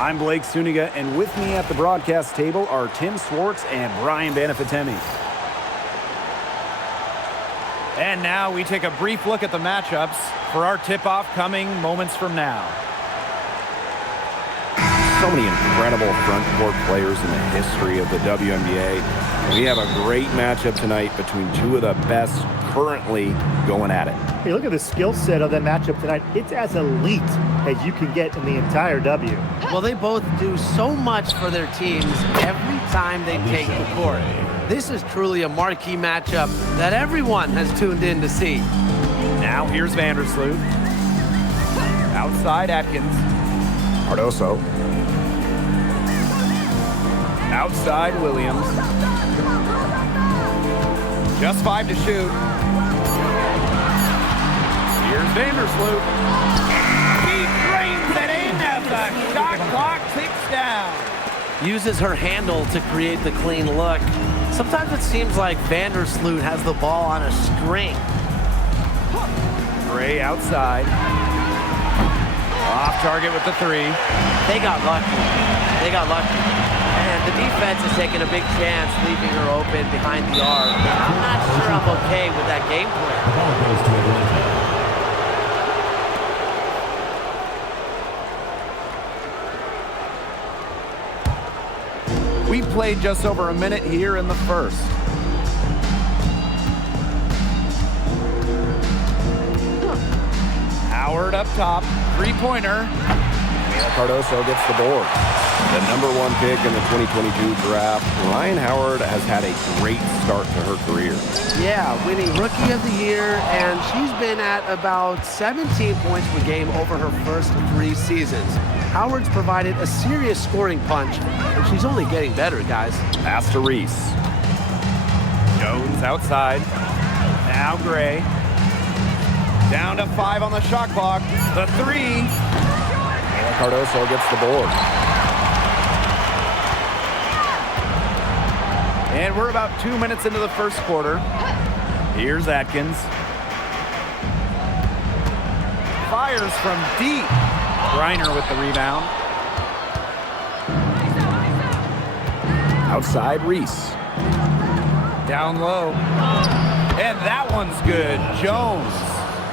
I'm Blake Suniga, and with me at the broadcast table are Tim Swartz and Brian Banafitemi. And now we take a brief look at the matchups for our tip-off coming moments from now. So many incredible front court players in the history of the WNBA. We have a great matchup tonight between two of the best currently going at it. Hey, look at the skill set of that matchup tonight. It's as elite as you can get in the entire W. Well, they both do so much for their teams every time they take the court. This is truly a marquee matchup that everyone has tuned in to see. Now here's Vandersloot. Outside Atkins. Cardoso. Outside Williams. Just 5 to shoot. Here's Vandersloot. He frames it in as the shot clock ticks down. Uses her handle to create the clean look. Sometimes it seems like Vandersloot has the ball on a string. Gray outside. Off target with the 3. They got lucky. They got lucky. And the defense is taking a big chance, leaving her open behind the arc. I'm not sure I'm okay with that game plan. We played just over a minute here in the first. Howard up top, 3-pointer. Cardoso gets the board. The #1 pick in the 2022 draft, Rhyne Howard has had a great start to her career. Yeah, winning Rookie of the Year, and she's been at about 17 points per game over her first 3 seasons. Howard's provided a serious scoring punch, and she's only getting better, guys. Pass to Reese. Jones outside. Now Gray. Down to 5 on the shot clock. The 3. Cardoso gets the board. And we're about 2 minutes into the first quarter. Here's Atkins. Fires from deep. Rhyne with the rebound. Outside Reese. Down low. And that one's good. Jones.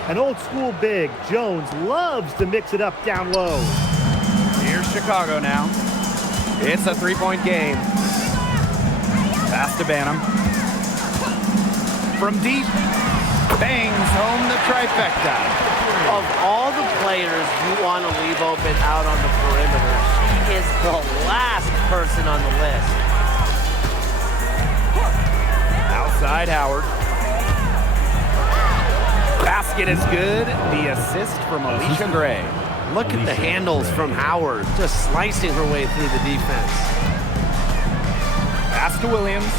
An old school big. Jones loves to mix it up down low. Here's Chicago now. It's a 3-point game. Pass to Banham. From deep. Bangs home the trifecta. Of all the players you want to leave open out on the perimeter, she is the last person on the list. Outside Howard. Basket is good. The assist from Alicia Gray. Look at the handles from Howard, just slicing her way through the defense. Pass to Williams.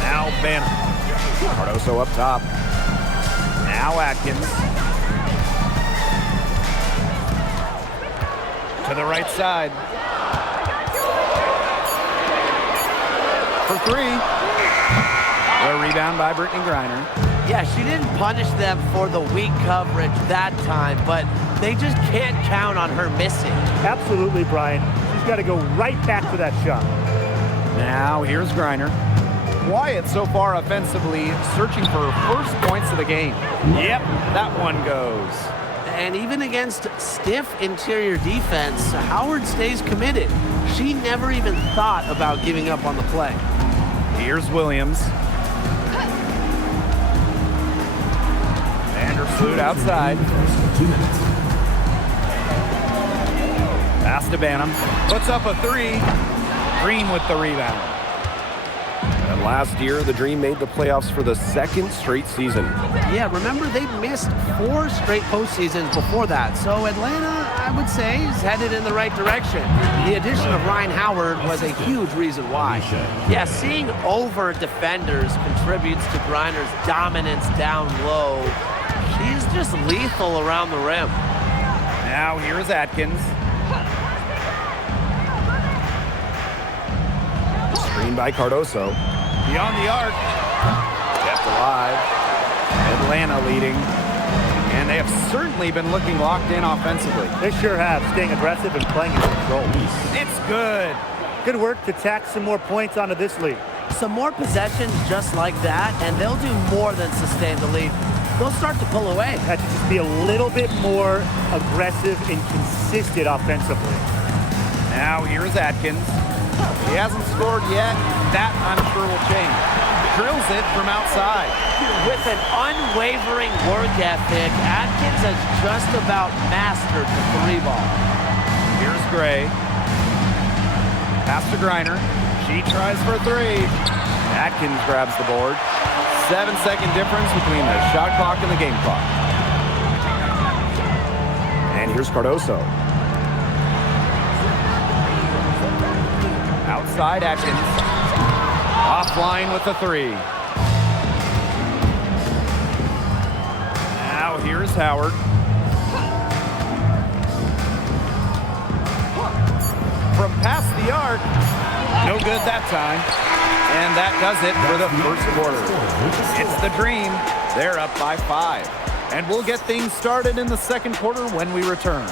Now Banham. Cardoso up top. Now Atkins. To the right side. For 3. A rebound by Brittany Griner. Yeah, she didn't punish them for the weak coverage that time, but they just can't count on her missing. Absolutely, Brian. She's got to go right back to that shot. Now here's Griner. Quiet so far offensively, searching for her first points of the game. Yep, that one goes. And even against stiff interior defense, Howard stays committed. She never even thought about giving up on the play. Here's Williams. Vandersloot outside. 2 minutes. Pass to Banham. Puts up a 3. Green with the rebound. And last year, the Dream made the playoffs for the 2nd straight season. Yeah, remember they missed 4 straight postseasons before that. So Atlanta, I would say, is headed in the right direction. The addition of Rhyne Howard was a huge reason why. Yeah, seeing over defenders contributes to Griner's dominance down low. She's just lethal around the rim. Now here's Atkins. Screen by Cardoso. Beyond the arc. Kept alive. Atlanta leading. And they have certainly been looking locked in offensively. They sure have, staying aggressive and playing in control. It's good. Good work to tack some more points onto this lead. Some more possessions just like that, and they'll do more than sustain the lead. They'll start to pull away. Have to just be a little bit more aggressive and consistent offensively. Now here's Atkins. He hasn't scored yet. That, I'm sure, will change. Drills it from outside. With an unwavering work ethic, Atkins has just about mastered the three ball. Here's Gray. Pass to Griner. She tries for three. Atkins grabs the board. 7-second difference between the shot clock and the game clock. And here's Cardoso. Outside Atkins. Offline with the three. Now here's Howard. From past the arc. No good that time. And that does it for the first quarter. It's the Dream. They're up by 5. And we'll get things started in the second quarter when we return.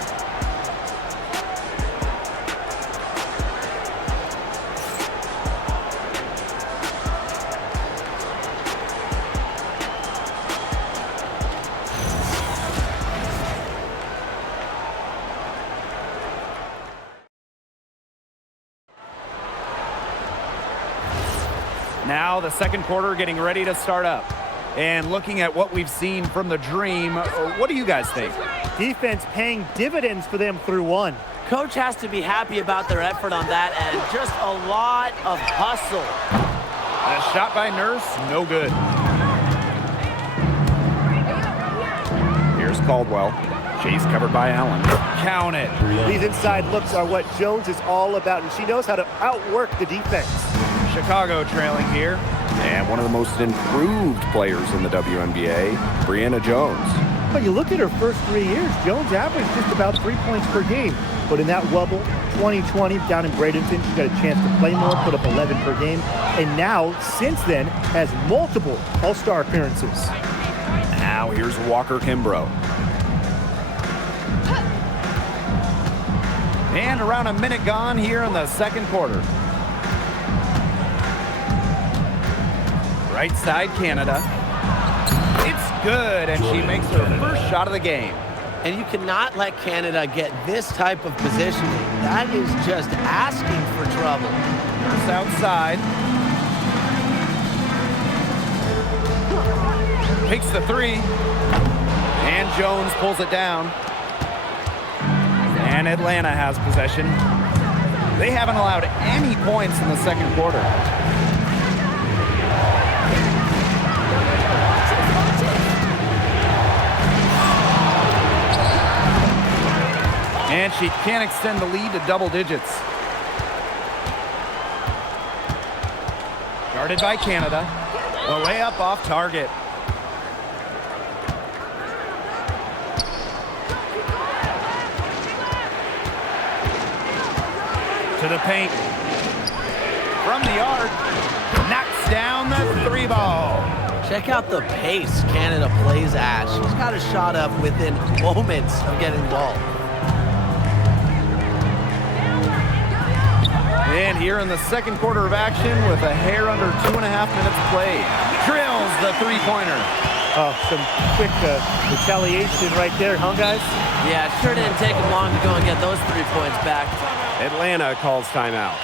Now the second quarter getting ready to start up. And looking at what we've seen from the Dream, what do you guys think? Defense paying dividends for them through one. Coach has to be happy about their effort on that and just a lot of hustle. A shot by Nurse, no good. Here's Caldwell. She's covered by Allen. Count it. These inside looks are what Jones is all about, and she knows how to outwork the defense. Chicago trailing here. And one of the most improved players in the WNBA, Brianna Jones. But you look at her first 3 years, Jones averaged just about 3 points per game. But in that wobble, 2020 down in Bradenton, she got a chance to play more, put up 11 per game. And now, since then, has multiple All-Star appearances. Now here's Walker Kimbrough. And around a minute gone here in the second quarter. Right side, Canada. It's good, and she makes her first shot of the game. And you cannot let Canada get this type of positioning. That is just asking for trouble. First outside. Takes the three. And Jones pulls it down. And Atlanta has possession. They haven't allowed any points in the second quarter. And she can't extend the lead to double digits. Guarded by Canada. The layup off target. To the paint. From the arc. Knocks down the three ball. Check out the pace Canada plays at. She's got a shot up within moments of getting the ball. And here in the second quarter of action with a hair under 2.5 minutes played. Drills the three-pointer. Oh, some quick retaliation right there, huh, guys? Yeah, it sure didn't take them long to go and get those 3 points back. Atlanta calls timeout.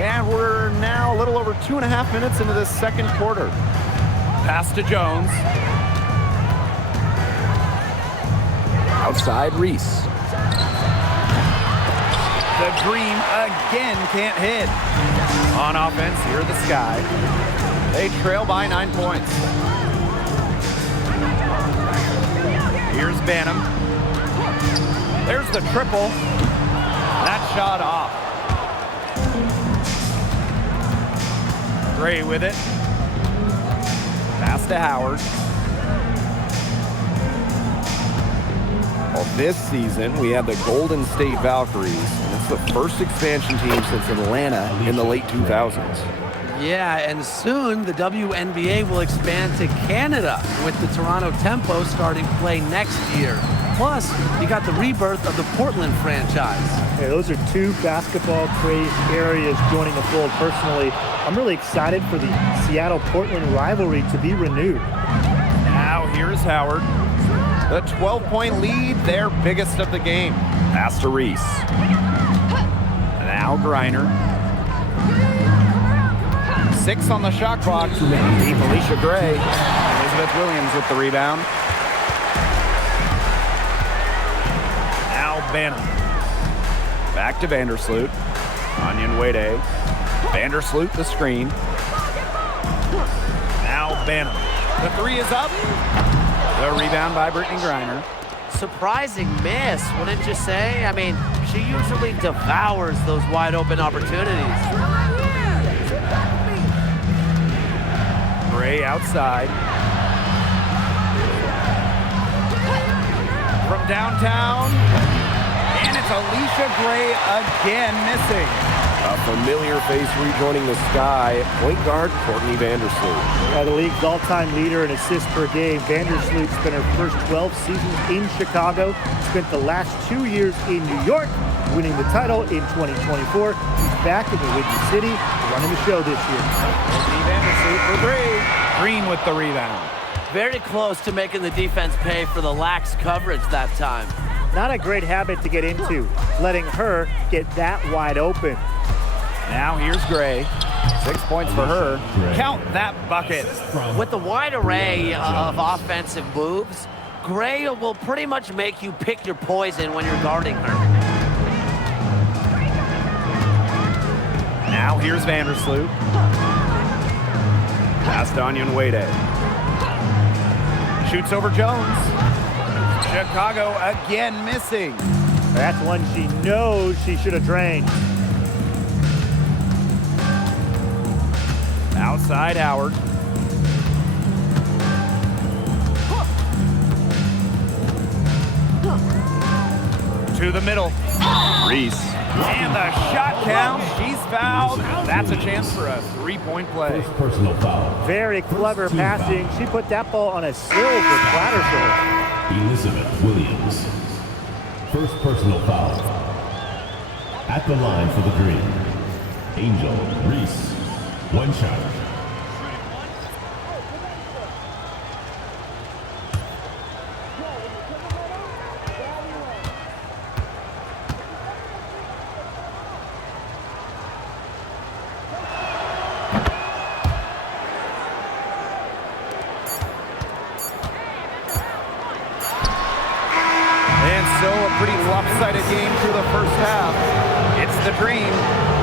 And we're now a little over 2.5 minutes into this second quarter. Pass to Jones. Outside Reese. The Dream again can't hit. On offense, here are the Sky. They trail by 9 points. Here's Banham. There's the triple. That shot off. Gray with it. Pass to Howard. Well, this season, we have the Golden State Valkyries, and it's the first expansion team since Atlanta in the late 2000s. Yeah, and soon the WNBA will expand to Canada with the Toronto Tempo starting play next year. Plus, you got the rebirth of the Portland franchise. Hey, those are two basketball-crazed areas joining the fold. Personally, I'm really excited for the Seattle-Portland rivalry to be renewed. Now here's Howard. The 12-point lead, their biggest of the game. Pass to Reese. Now Griner. 6 on the shot clock. Felicia Gray. Elizabeth Williams with the rebound. Now Banner. Back to Vandersloot. Onion Wade. Vandersloot the screen. Now Banner. The 3 is up. The rebound by Brittany Griner. Surprising miss, wouldn't you say? I mean, she usually devours those wide open opportunities. Gray outside. From downtown. And it's Alicia Gray again missing. A familiar face rejoining the sky, point guard Courtney Vandersloot. The league's all-time leader in assists per game. Vandersloot spent her first 12 seasons in Chicago, spent the last 2 years in New York, winning the title in 2024. She's back in the Windy City, running the show this year. Courtney Vandersloot for 3. Green with the rebound. Very close to making the defense pay for the lax coverage that time. Not a great habit to get into, letting her get that wide open. Now here's Gray. 6 points for her. Count that bucket. With the wide array of offensive moves, Gray will pretty much make you pick your poison when you're guarding her. Now here's Vandersloot. Pass to Onion Wade. Shoots over Jones. Chicago again missing. That's one she knows she should have drained. Outside Howard. To the middle. Reese. And the shot count. She's fouled. That's a chance for a 3-point play. First personal foul. Very clever passing. She put that ball on a silver platter for her. Elizabeth Williams. First personal foul. At the line for the green. Angel Reese. One shot. So a pretty lopsided game through the first half. It's the Dream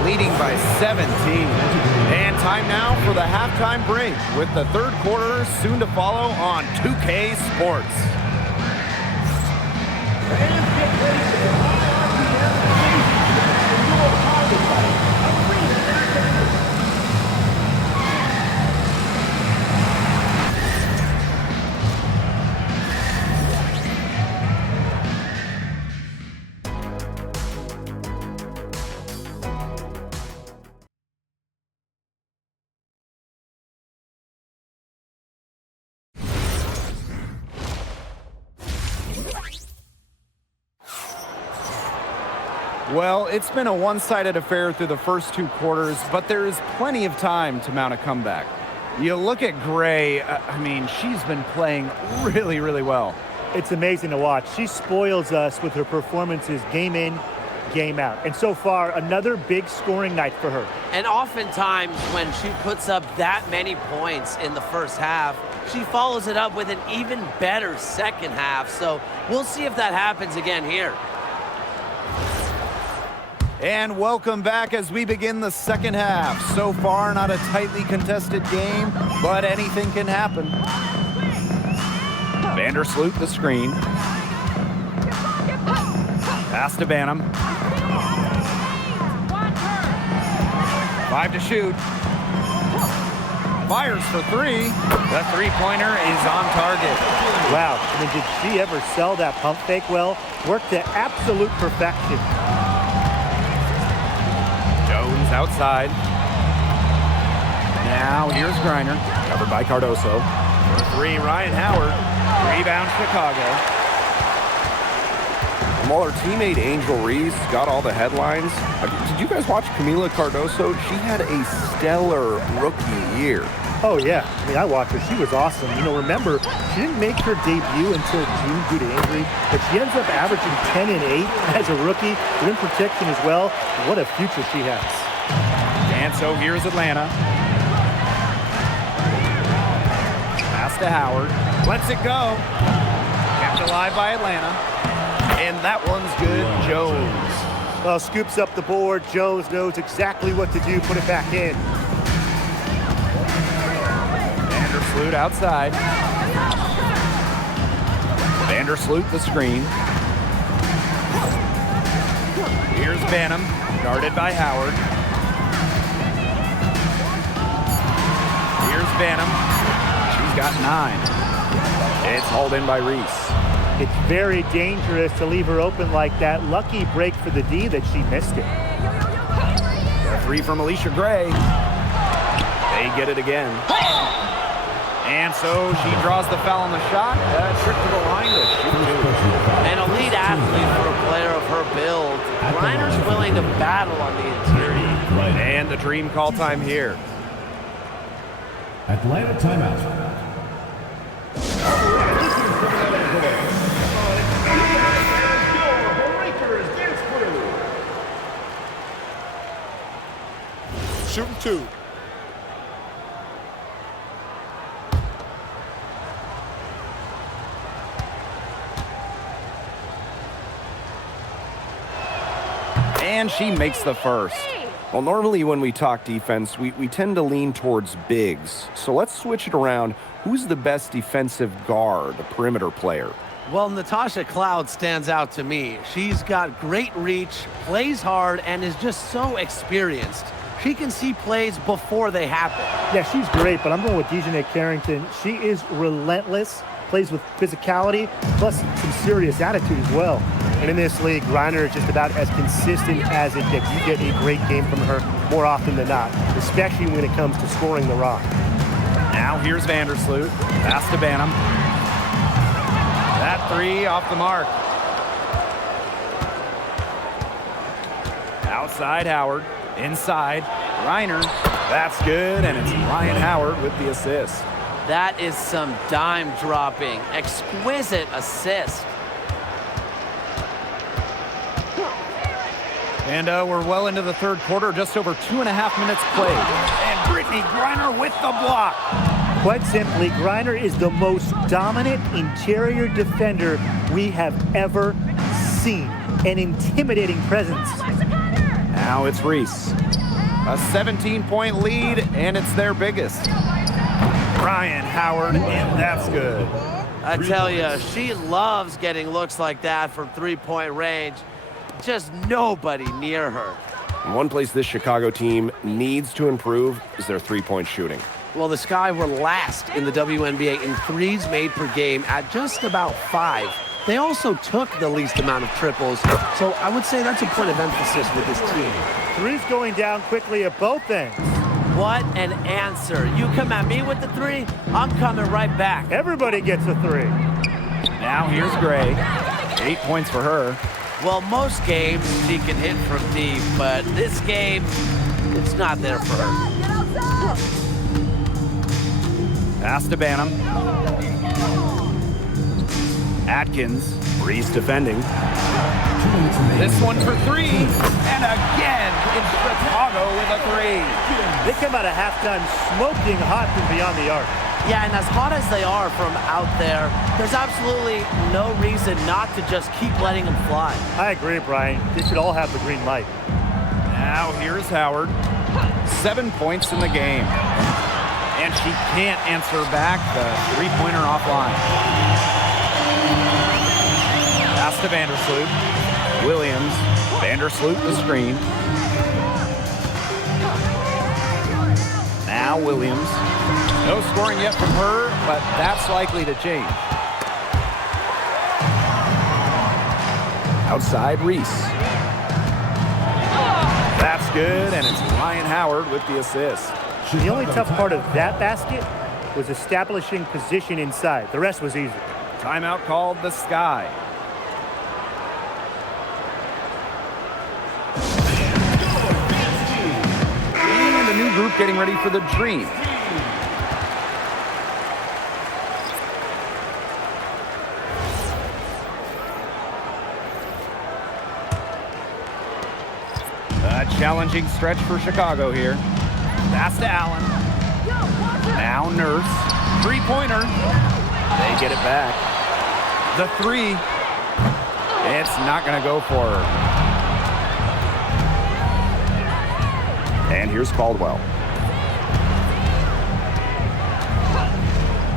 leading by 17. And time now for the halftime break with the third quarter soon to follow on 2K Sports. Well, it's been a one-sided affair through the first 2 quarters, but there is plenty of time to mount a comeback. You look at Gray, I mean, she's been playing really, really well. It's amazing to watch. She spoils us with her performances game in, game out. And so far, another big scoring night for her. And oftentimes when she puts up that many points in the first half, she follows it up with an even better second half. So we'll see if that happens again here. And welcome back as we begin the second half. So far, not a tightly contested game, but anything can happen. Vandersloot the screen. Pass to Banham. 5 to shoot. Fires for 3. The three-pointer is on target. Wow, I mean, did she ever sell that pump fake well? Worked to absolute perfection. Jones outside. Now here's Griner. Covered by Cardoso. For 3, Ryan Howard. Rebound, Chicago. And while her teammate Angel Reese got all the headlines, did you guys watch Camila Cardoso? She had a stellar rookie year. Oh, yeah. I mean, I watched her. She was awesome. You know, remember, she didn't make her debut until June due to injury, but she ends up averaging 10 and 8 as a rookie, rim protection as well. What a future she has. And so here's Atlanta. Pass to Howard. Lets it go. Kept alive by Atlanta. And that one's good. Jones. Well, scoops up the board. Jones knows exactly what to do. Put it back in. Vandersloot outside. Vandersloot the screen. Here's Banham, guarded by Howard. Here's Banham. She's got 9. It's hauled in by Reese. It's very dangerous to leave her open like that. Lucky break for the D that she missed it. A 3 from Alicia Gray. They get it again. And so she draws the foul on the shot. Trick to the line to shoot. An elite athlete for a player of her build. Reiner's willing to battle on the interior. And the dream call time here. Atlanta timeout. Shooting 2. And she makes the first. Well, normally when we talk defense, we tend to lean towards bigs. So let's switch it around. Who's the best defensive guard, perimeter player? Well, Natasha Cloud stands out to me. She's got great reach, plays hard, and is just so experienced. She can see plays before they happen. Yeah, she's great, but I'm going with Dejanay Carrington. She is relentless, plays with physicality, plus some serious attitude as well. And in this league, Rhyne is just about as consistent as it gets. You get a great game from her more often than not, especially when it comes to scoring the rock. Now here's Vandersloot. Pass to Banham. That 3 off the mark. Outside Howard. Inside. Reiner. That's good, and it's Ryan Howard with the assist. That is some dime dropping. Exquisite assist. And we're well into the third quarter, just over 2.5 minutes played. And Brittany Griner with the block. Quite simply, Griner is the most dominant interior defender we have ever seen. An intimidating presence. Now it's Reese. A 17-point lead, and it's their biggest. Ryan Howard, and that's good. I tell you, she loves getting looks like that from three-point range. Just nobody near her. One place this Chicago team needs to improve is their three-point shooting. Well, the Sky were last in the WNBA in threes made per game at just about 5. They also took the least amount of triples, so I would say that's a point of emphasis with this team. Three's going down quickly at both ends. What an answer. You come at me with the 3, I'm coming right back. Everybody gets a 3. Now here's Gray. 8 points for her. Well, most games she can hit from deep, but this game, it's not there for her. Pass to Banham. Atkins. Reese defending. This one for 3. And again, it's Chicago with a 3. They come out of halftime smoking hot from beyond the arc. Yeah, and as hot as they are from out there, there's absolutely no reason not to just keep letting them fly. I agree, Brian. They should all have the green light. Now here's Howard. 7 points in the game. And she can't answer back the three-pointer offline. Pass to Vandersloot. Williams, Vandersloot the screen. Now Williams. No scoring yet from her, but that's likely to change. Outside Reese. That's good, and it's Ryan Howard with the assist. The only tough part of that basket was establishing position inside. The rest was easy. Timeout called the Sky. And a new group getting ready for the Dream. A challenging stretch for Chicago here. Pass to Allen. Now Nurse. Three-pointer. They get it back. The three. It's not going to go for her. And here's Caldwell.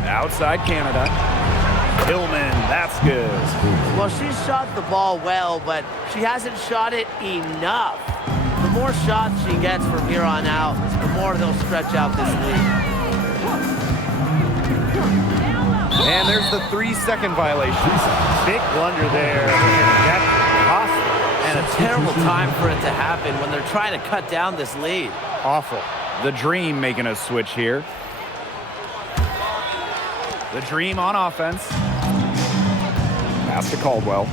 Outside Canada. Hillman, that's good. Well, she shot the ball well, but she hasn't shot it enough. The more shots she gets from here on out, the more they'll stretch out this lead. And there's the 3-second violation. Big blunder there. That's costly. And a terrible time for it to happen when they're trying to cut down this lead. Awful. The Dream making a switch here. The Dream on offense. Pass to Caldwell.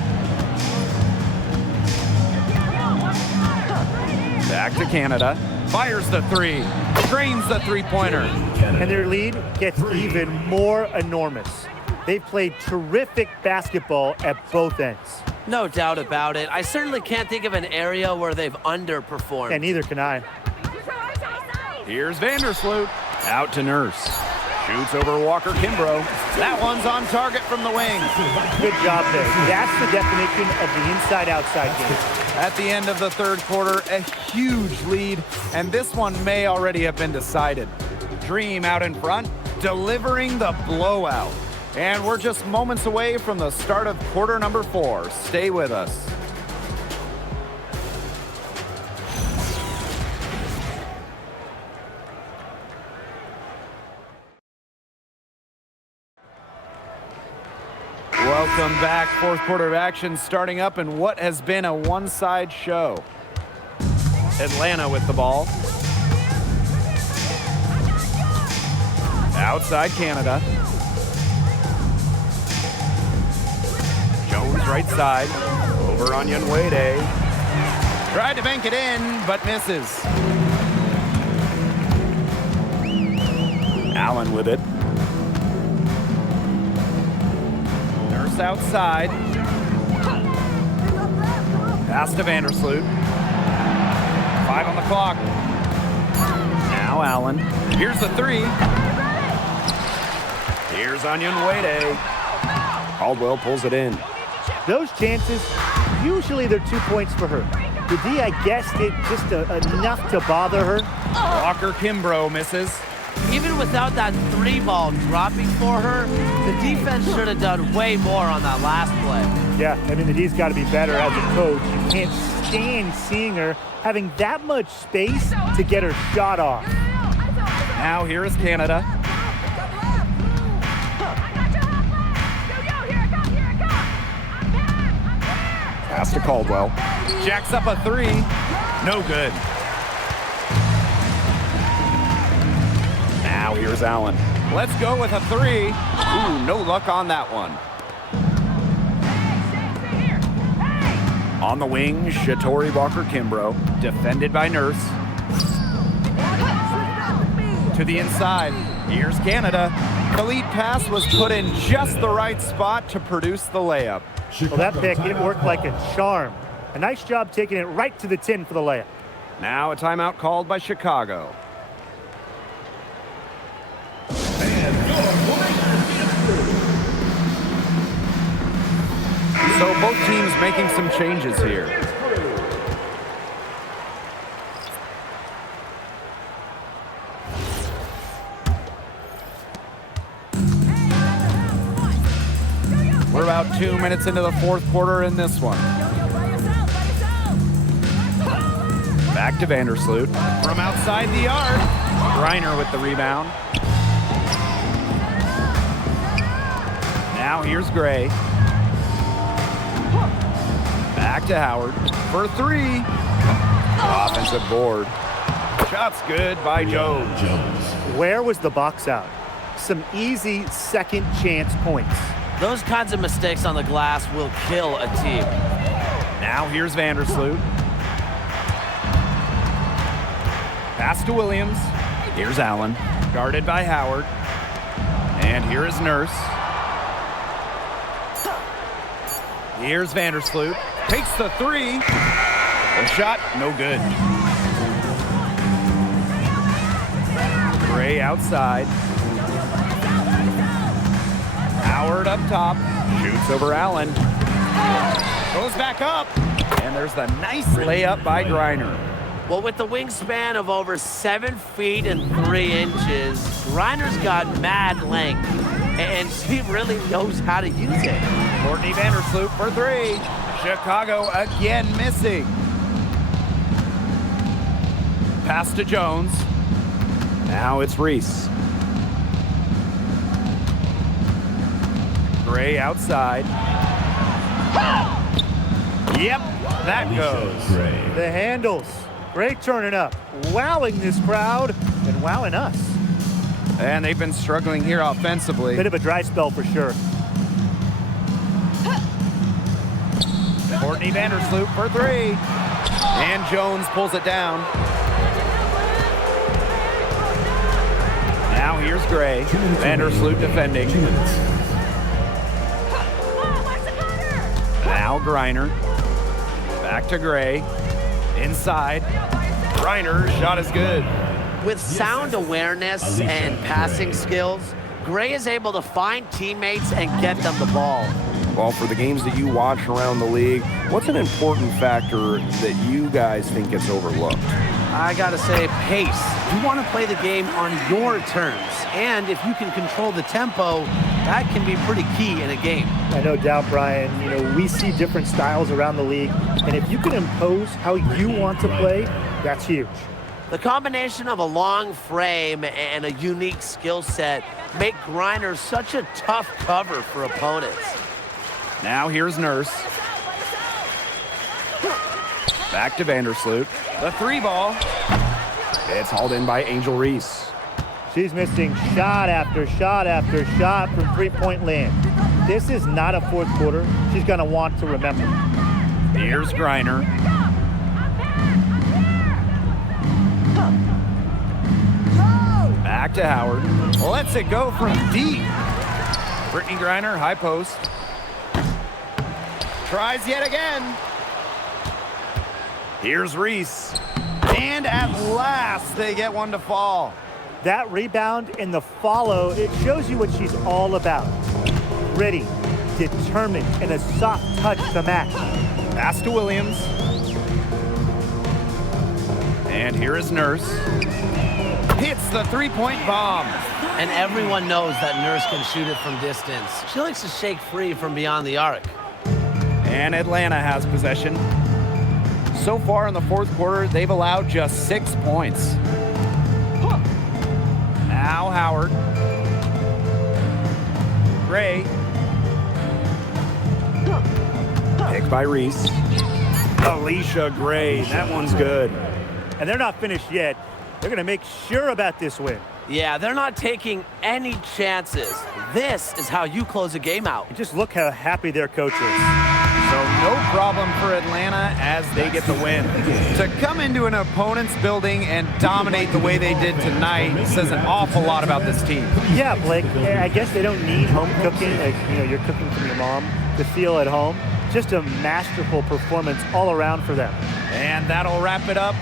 Back to Canada. Fires the three. Drains the three-pointer. And their lead gets even more enormous. They've played terrific basketball at both ends. No doubt about it. I certainly can't think of an area where they've underperformed. And neither can I. Here's Vandersloot. Out to Nurse. Shoots over Walker Kimbrough. That one's on target from the wing. Good job there. That's the definition of the inside-outside game. At the end of the third quarter, a huge lead, and this one may already have been decided. Dream out in front, delivering the blowout. And we're just moments away from the start of quarter number 4. Stay with us. Welcome back. Fourth quarter of action starting up in what has been a one-side show. Atlanta with the ball. Outside Canada. Jones right side. Over on Yunwede. Tried to bank it in, but misses. Allen with it. Nurse outside. Pass to Vandersloot. 5 on the clock. Now Allen. Here's the three. Here's Yunwede. Caldwell pulls it in. Those chances, usually they're 2 points for her. The D, I guessed it just enough to bother her. Walker Kimbrough misses. Even without that three ball dropping for her, the defense should have done way more on that last play. Yeah, I mean, the D's got to be better as a coach. You can't stand seeing her having that much space to get her shot off. Now here is Canada. Pass to Caldwell. Jacks up a three. No good. Now here's Allen. Let's go with a three. Ooh, no luck on that one. On the wing, Shatori Walker Kimbrough. Defended by Nurse. To the inside. Here's Canada. The lead pass was put in just the right spot to produce the layup. Well, that pick, it worked like a charm. A nice job taking it right to the tin for the layup. Now a timeout called by Chicago. So both teams making some changes here. We're about 2 minutes into the fourth quarter in this one. Back to Vandersloot. From outside the arc. Rhyne with the rebound. Now here's Gray. Back to Howard for three. Offensive board. Shot's good by Jones. Where was the box out? Some easy second chance points. Those kinds of mistakes on the glass will kill a team. Now here's Vandersloot. Pass to Williams. Here's Allen. Guarded by Howard. And here is Nurse. Here's Vandersloot. Takes the three. The shot, no good. Gray outside. Howard up top. Shoots over Allen. Goes back up. And there's the nice layup by Rhyne. Well, with the wingspan of over 7 feet and 3 inches, Rhyne's got mad length, and she really knows how to use it. Courtney Vandersloot for three. Chicago again missing. Pass to Jones. Now it's Reese. Gray outside. Yep, that goes. The handles. Great turning up. Wowing this crowd and wowing us. And they've been struggling here offensively. Bit of a dry spell for sure. Courtney Vandersloot for three. And Jones pulls it down. Now here's Gray. Vandersloot defending. Now Griner. Back to Gray. Inside. Griner, shot is good. With sound awareness and passing skills, Gray is able to find teammates and get them the ball. Well, for the games that you watch around the league, what's an important factor that you guys think gets overlooked? I gotta say, pace. You want to play the game on your terms, and if you can control the tempo, that can be pretty key in a game. No doubt, Brian. You know, we see different styles around the league, and if you can impose how you want to play, that's huge. The combination of a long frame and a unique skill set make Griner such a tough cover for opponents. Now here's Nurse. Back to Vandersloot. The three ball. It's hauled in by Angel Reese. She's missing shot after shot after shot from three-point land. This is not a fourth quarter she's going to want to remember. Here's Griner. Back to Howard. Lets it go from deep. Brittany Griner, high post. Tries yet again. Here's Reese. And at last, they get one to fall. That rebound and the follow, it shows you what she's all about. Gritty, determined, and a soft touch to match. Pass to Williams. And here is Nurse. Hits the three-point bomb. And everyone knows that Nurse can shoot it from distance. She likes to shake free from beyond the arc. And Atlanta has possession. So far in the fourth quarter, they've allowed just 6 points. Now Howard. Gray. Picked by Reese. Alicia Gray. That one's good. And they're not finished yet. They're going to make sure about this win. Yeah, they're not taking any chances. This is how you close a game out. And just look how happy their coach is. So no problem for Atlanta as they get the win. To come into an opponent's building and dominate the way they did tonight says an awful lot about this team. Yeah, Blake, I guess they don't need home cooking, like, you know, you're cooking from your mom, to feel at home. Just a masterful performance all around for them. And that'll wrap it up